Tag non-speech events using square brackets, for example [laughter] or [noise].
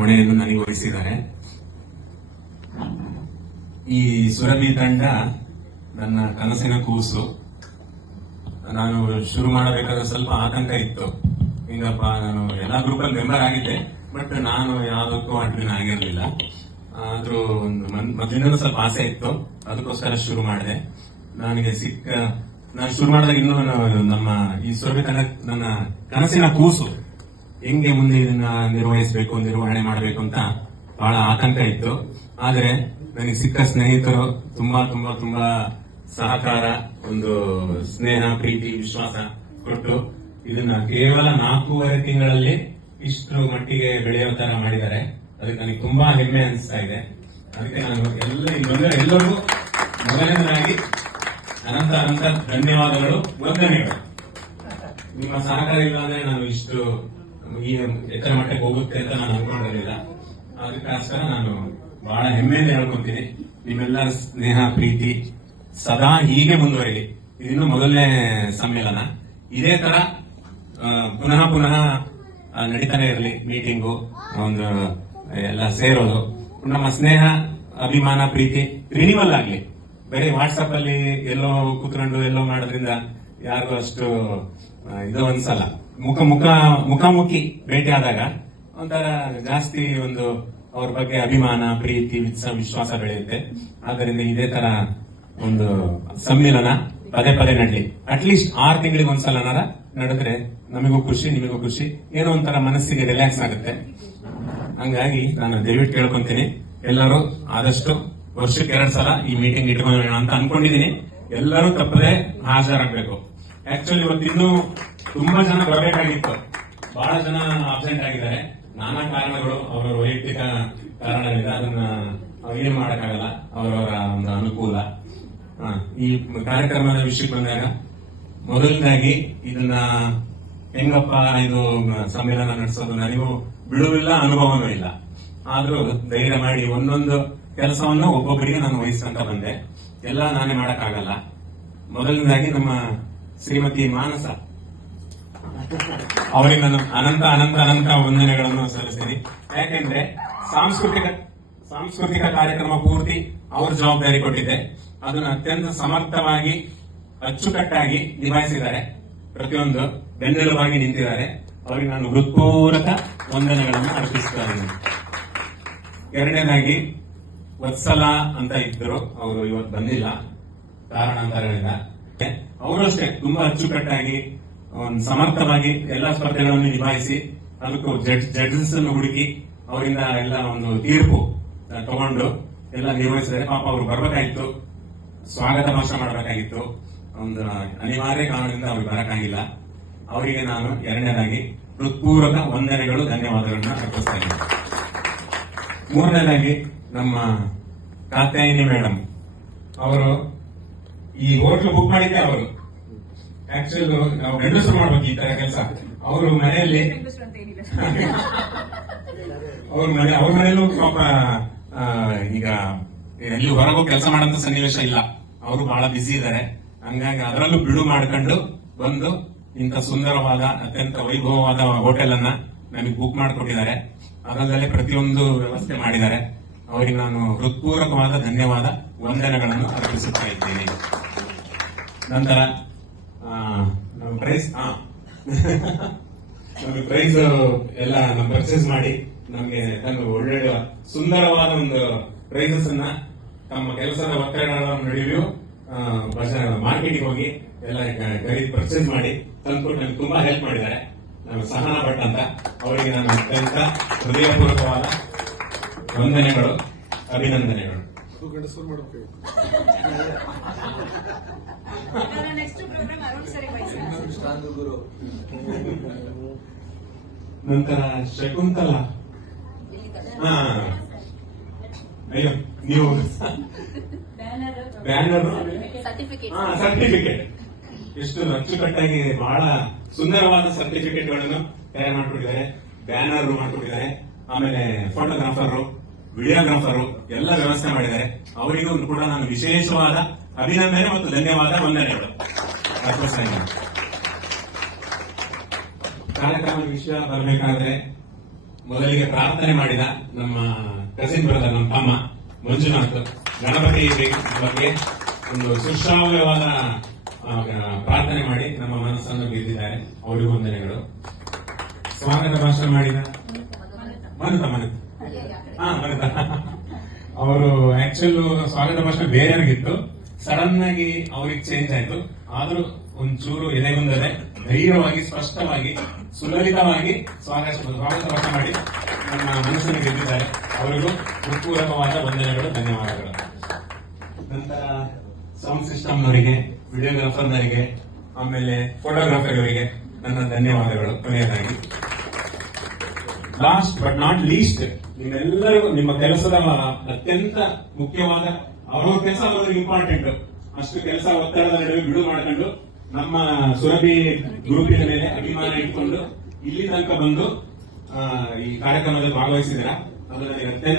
ಹೊಣೆಯನ್ನು ನನಗೆ ವಹಿಸಿದ್ದಾರೆ. ಈ ಸುರಭಿ ತಂಡ ನನ್ನ ಕನಸಿನ ಕೂಸು. ನಾನು ಶುರು ಮಾಡಬೇಕಾದ್ರೆ ಸ್ವಲ್ಪ ಆತಂಕ ಇತ್ತು. ಹಿಂಗಪ್ಪ ನಾನು ಎಲ್ಲಾ ಗ್ರೂಪಲ್ಲಿ ಮೆಂಬರ್ ಆಗಿದ್ದೆ, ಬಟ್ ನಾನು ಯಾವುದಕ್ಕೂ ಅಡ್ಮಿನ್ ಆಗಿರ್ಲಿಲ್ಲ. ಆದ್ರೂ ಒಂದು ಮೊದ್ಲಿಂದಲೂ ಸ್ವಲ್ಪ ಆಸೆ ಇತ್ತು. ಅದಕ್ಕೋಸ್ಕರ ಶುರು ಮಾಡಿದೆ. ನನಗೆ ಸಿಕ್ಕ, ನಾನು ಶುರು ಮಾಡಿದಾಗ ಇನ್ನೂ ನಮ್ಮ ಈ ಸುರಭಿ ತಂಡ ನನ್ನ ಕನಸಿನ ಕೂಸು. ಹೆಂಗೆ ಮುಂದೆ ಇದನ್ನ ನಿರ್ವಹಿಸಬೇಕು, ನಿರ್ವಹಣೆ ಮಾಡಬೇಕು ಅಂತ ಬಹಳ ಆತಂಕ ಇತ್ತು. ಆದ್ರೆ ನನಗೆ ಸಿಕ್ಕ ಸ್ನೇಹಿತರು ತುಂಬಾ ತುಂಬಾ ತುಂಬಾ ಸಹಕಾರ, ಒಂದು ಸ್ನೇಹ, ಪ್ರೀತಿ, ವಿಶ್ವಾಸ ಕೊಟ್ಟು ಇದನ್ನ ಕೇವಲ ನಾಲ್ಕೂವರೆ ತಿಂಗಳಲ್ಲಿ ಇಷ್ಟು ಮಟ್ಟಿಗೆ ಬೆಳೆಯೋ ತರ ಮಾಡಿದ್ದಾರೆ. ಅದಕ್ಕೆ ನನಗೆ ತುಂಬಾ ಹೆಮ್ಮೆ ಅನಿಸ್ತಾ ಇದೆ. ಅದಕ್ಕೆ ನಾನು ಎಲ್ಲ ಎಲ್ಲರಿಗೂ ಮೊದಲನೇದಾಗಿ ಅನಂತ ಅನಂತ ಧನ್ಯವಾದಗಳು. ವಂದನೆಗಳು. ನಿಮ್ಮ ಸಹಕಾರ ಇಲ್ಲ ನಾನು ಇಷ್ಟು ಎತ್ತರ ಮಟ್ಟಕ್ಕೆ ಹೋಗುತ್ತೆ ಅಂತ ನಾನು ಅನ್ಕೊಂಡಿರಲಿಲ್ಲ. ಅದಕ್ಕೋಸ್ಕರ ನಾನು ಬಹಳ ಹೆಮ್ಮೆಯಿಂದ ಹೇಳ್ಕೊತೀನಿ. ನಿಮ್ಮೆಲ್ಲರ ಸ್ನೇಹ, ಪ್ರೀತಿ ಸದಾ ಹೀಗೆ ಮುಂದುವರಿಲಿ. ಇದಿನ್ನು ಮೊದಲನೇ ಸಮ್ಮೇಳನ. ಇದೇ ತರ ಪುನಃ ಪುನಃ ನಡೀತಾನೆ ಇರಲಿ ಮೀಟಿಂಗು, ಒಂದು, ಎಲ್ಲ ಸೇರೋದು. ನಮ್ಮ ಸ್ನೇಹ, ಅಭಿಮಾನ, ಪ್ರೀತಿ ರಿನಿವಲ್ ಆಗಲಿ. ಬೇರೆ ವಾಟ್ಸಪ್ ಅಲ್ಲಿ ಎಲ್ಲೋ ಕೂತ್ಕೊಂಡು ಎಲ್ಲೋ ಮಾಡೋದ್ರಿಂದ ಯಾರಿಗೂ ಅಷ್ಟು ಇದು ಅನ್ಸಲ್ಲ. ಮುಖ ಮುಖ ಮುಖಾಮುಖಿ ಭೇಟಿ ಆದಾಗ ಒಂಥರ ಜಾಸ್ತಿ ಒಂದು ಅವ್ರ ಬಗ್ಗೆ ಅಭಿಮಾನ, ಪ್ರೀತಿ ವಿಶ್ವ- ವಿಶ್ವಾಸ ಬೆಳೆಯುತ್ತೆ. ಆದ್ದರಿಂದ ಇದೇ ತರ ಒಂದು ಸಮ್ಮಿಲನ ಪದೇ ಪದೇ ನಡ್ಲಿ. ಅಟ್ಲೀಸ್ಟ್ ಆರು ತಿಂಗಳಿಗೆ ಒಂದ್ಸಲನಾರ ನಡೆದ್ರೆ ನಮಗೂ ಖುಷಿ, ನಿಮಗೂ ಖುಷಿ. ಏನೋ ಒಂಥರ ಮನಸ್ಸಿಗೆ ರಿಲ್ಯಾಕ್ಸ್ ಆಗುತ್ತೆ. ಹಂಗಾಗಿ ನಾನು ದಯವಿಟ್ಟು ಕೇಳ್ಕೊಂತೀನಿ. ಎಲ್ಲರೂ ಆದಷ್ಟು ವರ್ಷಕ್ಕೆ ಎರಡ್ ಸಲ ಈ ಮೀಟಿಂಗ್ ಇಟ್ಕೊಳ್ಳೋಣ ಅಂತ ಅನ್ಕೊಂಡಿದೀನಿ ಎಲ್ಲರೂ ತಪ್ಪದೆ ಹಾಜರಾಗಬೇಕು. ಆಕ್ಚುಲಿ ಇವತ್ತು ಇನ್ನೂ ತುಂಬಾ ಜನ ಬರಬೇಕಾಗಿತ್ತು. ಬಹಳ ಜನ ಅಬ್ಸೆಂಟ್ ಆಗಿದ್ದಾರೆ. ನಾನಾ ಕಾರಣಗಳು ಅವರ ವೈಯಕ್ತಿಕ ಕಾರಣದಿಂದ ಅದನ್ನ ಏನು ಮಾಡಕ್ಕಾಗಲ್ಲ. ಅವರವರ ಒಂದು ಅನುಕೂಲ. ಈ ಕಾರ್ಯಕ್ರಮದ ವಿಷಯಕ್ಕೆ ಬಂದಾಗ ಮೊದಲನೇದಾಗಿ ಇದನ್ನ ಹೆಂಗಪ್ಪ ಇದು ಸಮ್ಮೇಳನ ನಡೆಸೋದು ನನಗೂ ಬಿಡುವಿಲ್ಲ, ಅನುಭವನೂ ಇಲ್ಲ. ಆದ್ರೂ ಧೈರ್ಯ ಮಾಡಿ ಒಂದೊಂದು ಕೆಲಸವನ್ನು ಒಬ್ಬೊಬ್ಬರಿಗೆ ನಾನು ವಹಿಸ್ಕೊಂತ ಬಂದೆ. ಎಲ್ಲ ನಾನೇ ಮಾಡಕ್ಕಾಗಲ್ಲ. ಮೊದಲನೇದಾಗಿ ನಮ್ಮ ಶ್ರೀಮತಿ ಮಾನಸ ಅವರಿಗೆ ನಾನು ಅನಂತ ಅನಂತ ಅನಂತ ವಂದನೆಗಳನ್ನು ಸಲ್ಲಿಸ್ತೀನಿ. ಯಾಕೆಂದ್ರೆ ಸಾಂಸ್ಕೃತಿಕ ಸಾಂಸ್ಕೃತಿಕ ಕಾರ್ಯಕ್ರಮ ಪೂರ್ತಿ ಅವ್ರ ಜವಾಬ್ದಾರಿ ಕೊಟ್ಟಿದೆ. ಅದನ್ನ ಅತ್ಯಂತ ಸಮರ್ಥವಾಗಿ, ಅಚ್ಚುಕಟ್ಟಾಗಿ ನಿಭಾಯಿಸಿದ್ದಾರೆ. ಪ್ರತಿಯೊಂದು ಬೆನ್ನೆಲುಬಾಗಿ ನಿಂತಿದ್ದಾರೆ. ಅವರಿಗೆ ನಾನು ಹೃತ್ಪೂರ್ವಕ ವಂದನೆಗಳನ್ನು ಅರ್ಪಿಸ್ತಾ ಇದ್ದೀನಿ. ಎರಡನೇದಾಗಿ, ವತ್ಸಲ ಅಂತ ಇದ್ರು ಅವರು ಇವತ್ತು ಬಂದಿಲ್ಲ. ಕಾರಣಾಂತರಗಳಿಂದ ಅವರು ಅಷ್ಟೇ ತುಂಬಾ ಅಚ್ಚುಕಟ್ಟಾಗಿ ಒಂದು ಸಮರ್ಥವಾಗಿ ಎಲ್ಲಾ ಸ್ಪರ್ಧೆಗಳನ್ನು ನಿಭಾಯಿಸಿ, ಅದಕ್ಕೂ ಜಡ್ ಜಡ್ಜಸ್ ಅನ್ನು ಹುಡುಕಿ ಅವರಿಂದ ಎಲ್ಲ ಒಂದು ತೀರ್ಪು ತಗೊಂಡು ಎಲ್ಲ ನಿರ್ವಹಿಸಿದರೆ ಪಾಪ ಅವರು ಬರಬೇಕಾಗಿತ್ತು. ಸ್ವಾಗತ ಭಾಷಣ ಮಾಡಬೇಕಾಗಿತ್ತು. ಒಂದು ಅನಿವಾರ್ಯ ಕಾರಣದಿಂದ ಅವ್ರಿಗೆ ಬರಕ್ಕಾಗಿಲ್ಲ. ಅವರಿಗೆ ನಾನು ಎರಡನೇದಾಗಿ ಹೃತ್ಪೂರ್ವಕ ವಂದನೆಗಳು, ಧನ್ಯವಾದಗಳನ್ನು ಅರ್ಪಿಸ್ತಾ ಇದ್ದೀನಿ. ಮೂರನೇದಾಗಿ ನಮ್ಮ ಕಾತ್ಯಾಯಿನಿ ಮೇಡಮ್. ಅವರು ಈ ಹೋಟ್ಲು ಬುಕ್ ಮಾಡಿದ್ದೆ ಅವರು. ಆಕ್ಚುಲ್ ನಾವು ಗಂಡಸರು ಮಾಡ್ಬೇಕು ಈ ತರ ಕೆಲಸ. ಅವರು ಮನೆಯಲ್ಲಿ [laughs] ಅವ್ರ ಮನೆ ಅವ್ರ ಮನೆಯಲ್ಲೂ ಪಾಪ ಈಗ ಎಲ್ಲಿ ಹೊರಗೂ ಕೆಲಸ ಮಾಡಂತ ಸನ್ನಿವೇಶ ಇಲ್ಲ. ಅವರು ಬಹಳ ಬಿಸಿ ಇದ್ದಾರೆ ಹಂಗಾಗಿ ಅದರಲ್ಲೂ ಬಿಡು ಮಾಡ್ಕೊಂಡು ಬಂದು ಇಂಥ ಸುಂದರವಾದ ಅತ್ಯಂತ ವೈಭವವಾದ ಹೋಟೆಲ್ ಅನ್ನ ನಮಗೆ ಬುಕ್ ಮಾಡಿಕೊಟ್ಟಿದ್ದಾರೆ. ಅದರಲ್ಲೇ ಪ್ರತಿಯೊಂದು ವ್ಯವಸ್ಥೆ ಮಾಡಿದ್ದಾರೆ. ಅವರಿಗೆ ನಾನು ಹೃತ್ಪೂರ್ವಕವಾದ ಧನ್ಯವಾದ ವಂದನೆಗಳನ್ನು ಅರ್ಪಿಸುತ್ತಾ ಇದ್ದೀನಿ. ನಂತರ ಪ್ರೈಸ್ ಹಾ ನಮಗೆ ಪ್ರೈಸ್ ಎಲ್ಲ ಪರ್ಚೇಸ್ ಮಾಡಿ ನಮಗೆ ತಂದು ಒಳ್ಳೆಯ ಸುಂದರವಾದ ಒಂದು ಪ್ರೈಸಸ್ ಅನ್ನ ತಮ್ಮ ಕೆಲಸದ ಒತ್ತಡಗಳ ನಡುವೆಯೂ ಮಾರ್ಕೆಟಿಗೆ ಹೋಗಿ ಎಲ್ಲ ಖರೀದಿ ಪರ್ಚೇಸ್ ಮಾಡಿ ತಂದ್ಕೊಟ್ಟು ನಮ್ಗೆ ತುಂಬಾ ಹೆಲ್ಪ್ ಮಾಡಿದ್ದಾರೆ. ನಮ್ಮ ಸಹನಾ ಭಟ್ ಅಂತ. ಅವರಿಗೆ ನಾನು ಅತ್ಯಂತ ಹೃದಯಪೂರ್ವಕವಾದ ವಂದನೆಗಳು, ಅಭಿನಂದನೆಗಳು. ಅದು ಗಂಡಸರು ಮಾಡಬೇಕು. ನೆಕ್ಸ್ಟ್ ಪ್ರೋಗ್ರಾಮ್ ಅರುಣ್ ಸರಿ ವಹಿಸ್ತಾರೆ ಗುರು. ನಂತರ ಶಕುಂತಲ. ಹಾ. ಅಯ್ಯೋ ನೀವು ಬ್ಯಾನರ್ ಸರ್ಟಿಫಿಕೇಟ್ ಹಾ ಸರ್ಟಿಫಿಕೇಟ್ ಎಷ್ಟು ಅಚ್ಚುಕಟ್ಟಾಗಿ ಬಹಳ ಸುಂದರವಾದ ಸರ್ಟಿಫಿಕೇಟ್ಗಳನ್ನು ತಯಾರು ಮಾಡ್ಕೊಟ್ಟಿದ್ದಾರೆ. ಬ್ಯಾನರ್ ಮಾಡ್ಕೊಟ್ಟಿದ್ದಾರೆ. ಆಮೇಲೆ ಫೋಟೋಗ್ರಾಫರ್ ವಿಡಿಯೋಗ್ರಾಫರ್ ಎಲ್ಲ ವ್ಯವಸ್ಥೆ ಮಾಡಿದ್ದಾರೆ. ಅವರಿಗೂ ಕೂಡ ನಾನು ವಿಶೇಷವಾದ ಅಭಿನಂದನೆ ಮತ್ತು ಧನ್ಯವಾದ ವಂದನೆಗಳು. ಕಾರ್ಯಕ್ರಮ ವಿಷಯ ಬರಬೇಕಾದ್ರೆ ಮೊದಲಿಗೆ ಪ್ರಾರ್ಥನೆ ಮಾಡಿದ ನಮ್ಮ ಕಸಿನ್ ಬ್ರದರ್ ನಮ್ಮ ತಮ್ಮ ಮಂಜುನಾಥ್ ಗಣಪತಿ ಬಗ್ಗೆ ಒಂದು ಸುಶ್ರಾವ್ಯವಾದ ಪ್ರಾರ್ಥನೆ ಮಾಡಿ ನಮ್ಮ ಮನಸ್ಸನ್ನು ಗೆದ್ದಿದ್ದಾರೆ ಅವರಿಗೂ ವಂದನೆಗಳು. ಸ್ವಾಗತ ಭಾಷಣ ಮಾಡಿದ? ಮನುತ ಮನತ [laughs] ಅವರು ಆಕ್ಚುಲ್ ಸ್ವಾಗತ ಭಾಷಣ ಬೇರೆಯವ್ರಿಗಿತ್ತು ಸಡನ್ ಆಗಿ ಅವ್ರಿಗೆ ಚೇಂಜ್ ಆಯ್ತು. ಆದ್ರೂ ಒಂಚೂರು ಎದೆಗುಂದದೆ ಧೈರ್ಯವಾಗಿ, ಸ್ಪಷ್ಟವಾಗಿ, ಸುಲಲಿತವಾಗಿ ಸ್ವಾಗತ ಸ್ವಾಗತ ಭಾಷಣ ಮಾಡಿ ನಮ್ಮ ಮನಸ್ಸನ್ನು ಗೆದ್ದಿದ್ದಾರೆ. ಅವರಿಗೂ ಹೃತ್ಪೂರ್ವಕವಾದ ವಂದನೆಗಳು, ಧನ್ಯವಾದಗಳು. ನಂತರ ಸೌಂಡ್ ಸಿಸ್ಟಮ್ನವರಿಗೆ ವಿಡಿಯೋಗ್ರಾಫರ್ನವರಿಗೆ ಆಮೇಲೆ ಫೋಟೋಗ್ರಾಫರ್ಗಳಿಗೆ ನನ್ನ ಧನ್ಯವಾದಗಳು. ಕೊನೆಯದಾಗಿ. ಲಾಸ್ಟ್ ಬಟ್ ನಾಟ್ ಲೀಸ್ಟ್ ನಿಮ್ಮೆಲ್ಲರಿಗೂ ನಿಮ್ಮ ಕೆಲಸದ ಅತ್ಯಂತ ಮುಖ್ಯವಾದ ಅವ್ರವ್ರ ಕೆಲಸ ಅವ್ರಿಗೆ ಇಂಪಾರ್ಟೆಂಟ್ ಅಷ್ಟು ಕೆಲಸ ಒತ್ತಡದ ನಡುವೆ ಬಿಡು ಮಾಡ್ಕೊಂಡು ನಮ್ಮ ಸುರಭಿ ಗ್ರೂಪಿನ ಮೇಲೆ ಅಭಿಮಾನ ಇಟ್ಕೊಂಡು ಇಲ್ಲಿ ತನಕ ಬಂದು ಈ ಕಾರ್ಯಕ್ರಮದಲ್ಲಿ ಭಾಗವಹಿಸಿದ್ರ ಅದು ನನಗೆ ಅತ್ಯಂತ